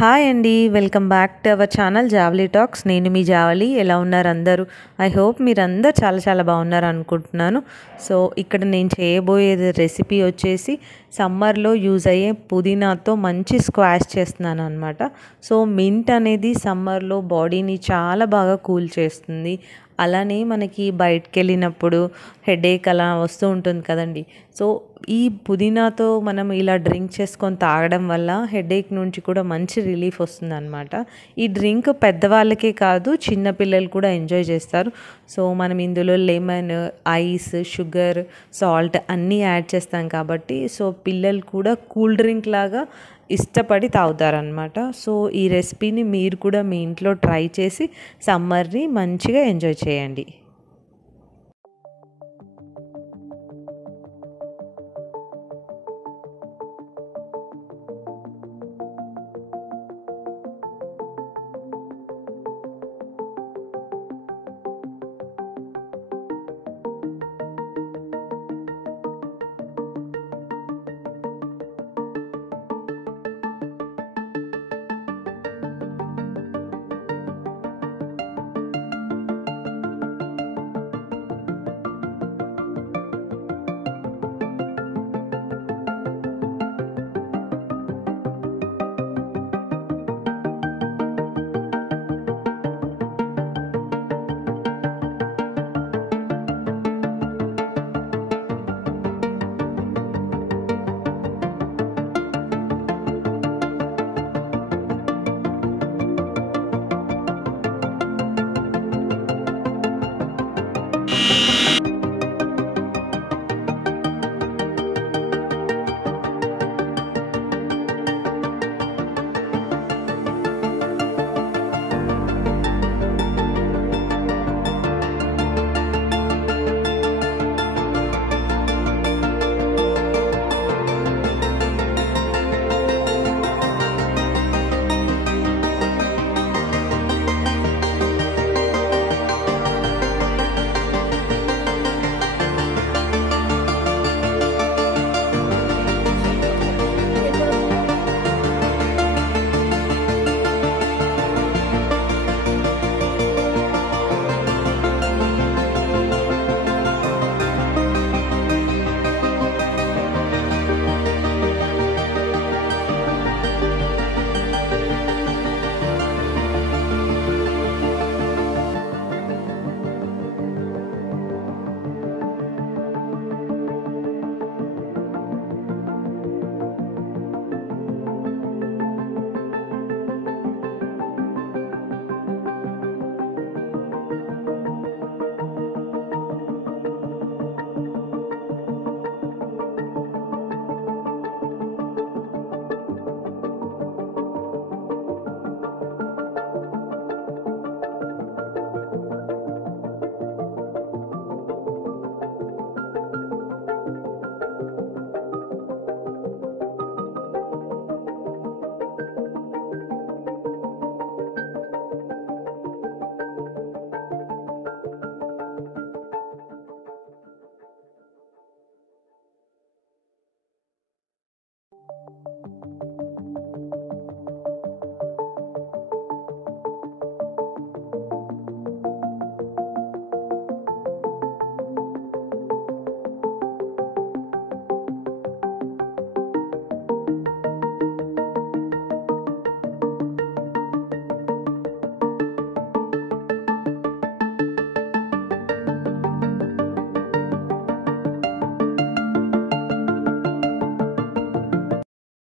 Hi అండి. Welcome back to our channel Javali talks. నేను మీ జావలి. ఎలా ఉన్నారు అందరూ? ఐ హోప్ మీరందరూ చాలా చాలా బాగున్నారు అనుకుంటున్నాను. సో ఇక్కడ నేను చేయబోయేది రెసిపీ వచ్చేసి సమ్మర్లో యూజ్ అయ్యే పుదీనాతో మంచి స్క్వాష్ చేస్తున్నాను అనమాట. సో మింట్ అనేది సమ్మర్లో బాడీని చాలా బాగా కూల్ చేస్తుంది. అలానే మనకి బయటకు వెళ్ళినప్పుడు హెడేక్ అలా వస్తూ ఉంటుంది కదండి. సో ఈ పుదీనాతో మనం ఇలా డ్రింక్ చేసుకొని తాగడం వల్ల హెడేక్ నుంచి కూడా మంచి రిలీఫ్ వస్తుంది అనమాట. ఈ డ్రింక్ పెద్దవాళ్ళకే కాదు, చిన్నపిల్లలు కూడా ఎంజాయ్ చేస్తారు. సో మనం ఇందులో లెమన్, ఐస్, షుగర్, సాల్ట్ అన్నీ యాడ్ చేస్తాం కాబట్టి సో పిల్లలు కూడా కూల్ డ్రింక్ లాగా ఇష్టపడి తాగుతారనమాట. సో ఈ రెసిపీని మీరు కూడా మీ ఇంట్లో ట్రై చేసి సమ్మర్ని మంచిగా ఎంజాయ్ చేయండి.